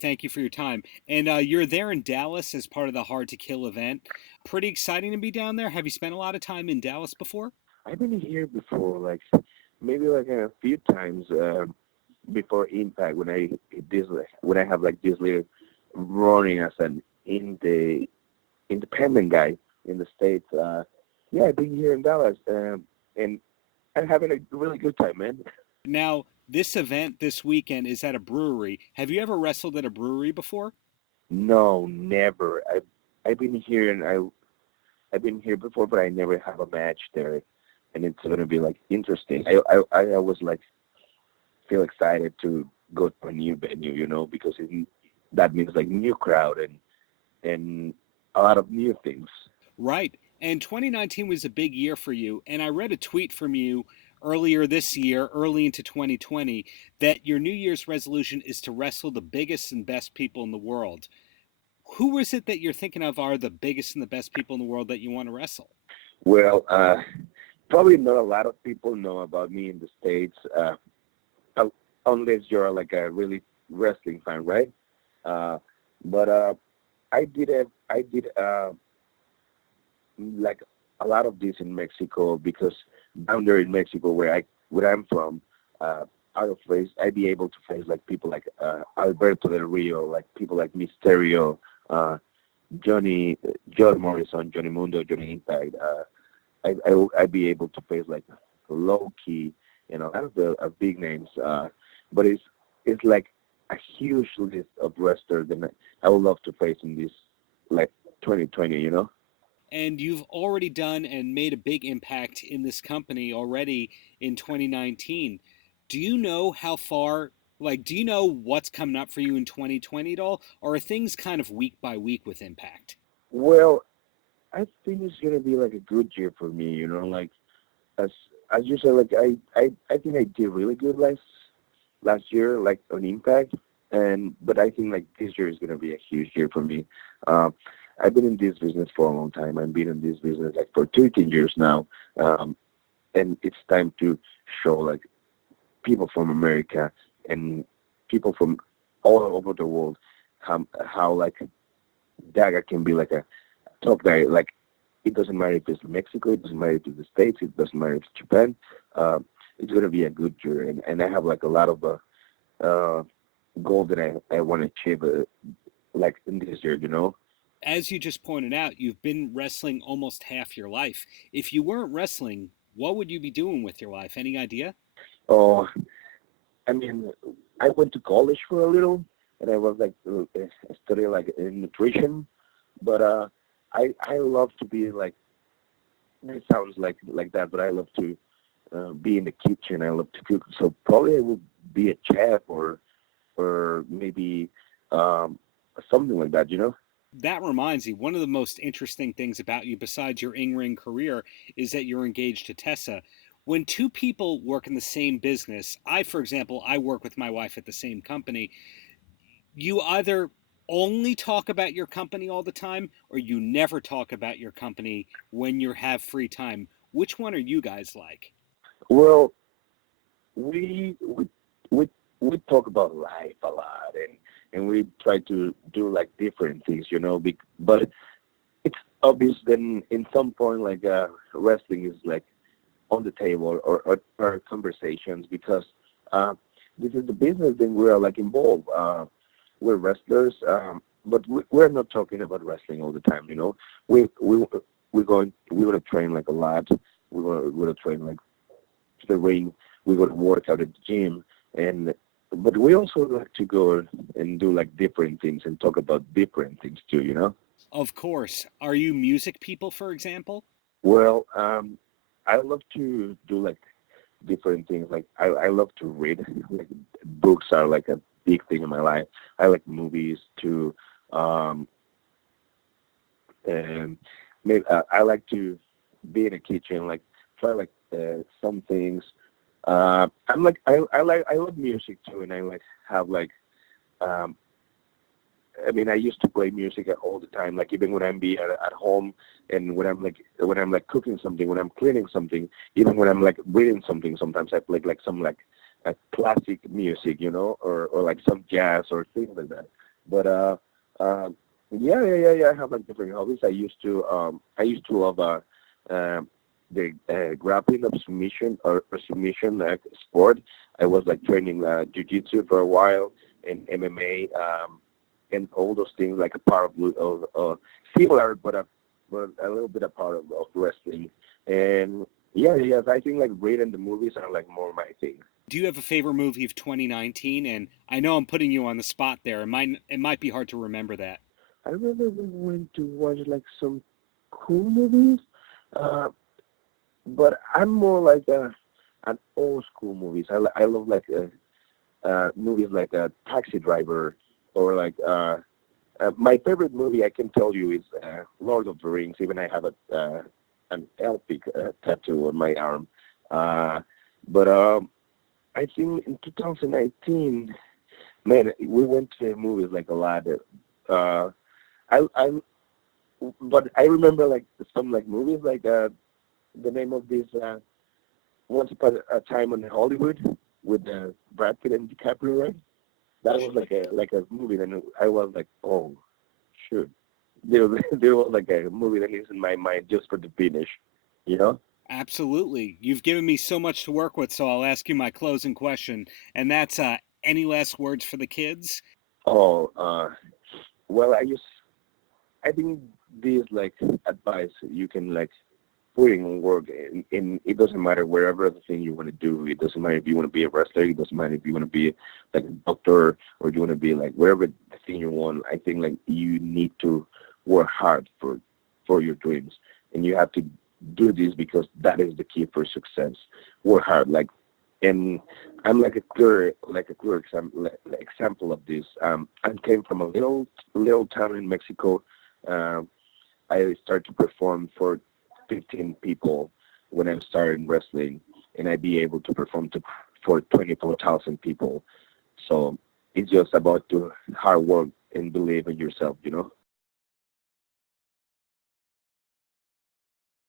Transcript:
Thank you for your time. And you're there in Dallas as part of the Hard to Kill event. Pretty exciting to be down there. Have you spent a lot of time in Dallas before? I've been here before, like maybe like a few times before Impact when I this when I have like this little running as an independent guy in the states. Yeah, I've been here in Dallas, and I'm having a really good time, man. Now, this event this weekend is at a brewery. Have you ever wrestled at a brewery before? No, never. I've been here and I've been here before, but I never have a match there, and it's gonna be like interesting. I always like feel excited to go to a new venue, because that means like new crowd and a lot of new things. Right. And 2019 was a big year for you. And I read a tweet from you earlier this year, early into 2020, that your New Year's resolution is to wrestle the biggest and best people in the world. Who is it that you're thinking of are the biggest and the best people in the world that you want to wrestle? Well, probably not a lot of people know about me in the states, unless you're like a really wrestling fan, right? Uh, but I did like a lot of this in Mexico because down there in Mexico where I'm from, I'd be able to face like people like Alberto Del Rio, like people like Mysterio, uh, Johnny, John Morrison, Johnny Mundo, Johnny Impact. I'd be able to face like low key, a lot of the big names. But it's like a huge list of wrestlers that I would love to face in this like 2020. And you've already done and made a big impact in this company already in 2019. Do you know how far, do you know what's coming up for you in 2020 at all? Or are things kind of week by week with impact? Well, I think it's gonna be like a good year for me. Like as as you said, like I think I did really good last year, like on Impact, and but I think like this year is gonna be a huge year for me. Um, I've been in this business for a long time. I've been in this business like for 13 years now, um, and it's time to show like people from America and people from all over the world how like Daga can be like a top guy. Like it doesn't matter if it's Mexico, it doesn't matter if it's the States, it doesn't matter if it's Japan. Um, it's gonna be a good year, and I have like a lot of uh, goals that I want to achieve, like in this year. As you just pointed out, you've been wrestling almost half your life. If you weren't wrestling, what would you be doing with your life? Any idea? Oh, I mean, I went to college for a little, and I was like studying like in nutrition, but I love to be like it sounds like that, but I love to be in the kitchen. I love to cook, so probably I would be a chef or maybe um, something like that. That reminds me, one of the most interesting things about you, besides your in ring career, is that you're engaged to Tessa. When two people work in the same business, for example, I work with my wife at the same company, you either only talk about your company all the time or you never talk about your company when you have free time. Which one are you guys like? Well, we we we we talk about life a lot, and we try to do like different things, but it's obvious that in some point like wrestling is like on the table or conversations because uh, this is the business that we are like involved. We're wrestlers, but we're not talking about wrestling all the time. We're going to train like a lot. We're going to train like to the ring. We're going to work out at the gym, and but we also like to go and do like different things and talk about different things too. Of course. Are you music people, for example? Well, I love to do like different things. Like I love to read. Like books are like a big thing in my life. I like movies too. Um, and maybe I like to be in the kitchen, like try like some things. I love music too, and I like have like um, I mean, I used to play music all the time, like even when I'm be at home and when I'm like cooking something, when I'm cleaning something, even when I'm like reading something. Sometimes I play like some like classic music, or like some jazz or things like that. But yeah. I have like different hobbies. I used to love um, the grappling of submission or submission like sport. I was like training jiu-jitsu for a while and MMA and all those things like a part of similar but a little bit a part of wrestling. And yes, I think like reading the movies are like more my thing. Do you have a favorite movie of 2019? And I know I'm putting you on the spot there. It might be hard to remember that. I remember we went to watch like some cool movies, uh, but I'm more like an old school movies. I love like movies like Taxi Driver or like my favorite movie I can tell you is Lord of the Rings. Even I have an elfic tattoo on my arm. Uh, but I think in 2019, man, we went to movies like a lot. Uh, I but I remember like some like movies like the name of this Once Upon a Time in Hollywood with Brad Pitt and DiCaprio, right? That was like a movie, and I was like, oh, shoot. There was like a movie that is in my mind just for the finish, you know? Absolutely. You've given me so much to work with, so I'll ask you my closing question, and that's any last words for the kids? Oh, well, I think this like advice you can like put in work, in it doesn't matter wherever the thing you want to do. It doesn't matter if you want to be a wrestler. It doesn't matter if you want to be like a doctor or you want to be like wherever the thing you want. I think like you need to work hard for your dreams, and you have to do this because that is the key for success. Work hard, like, and I'm like a clear example of this. I came from a little town in Mexico. Um, I started to perform for 15 people when I started wrestling, and I'd be able to perform for 24,000 people. So it's just about to hard work and believe in yourself, you know?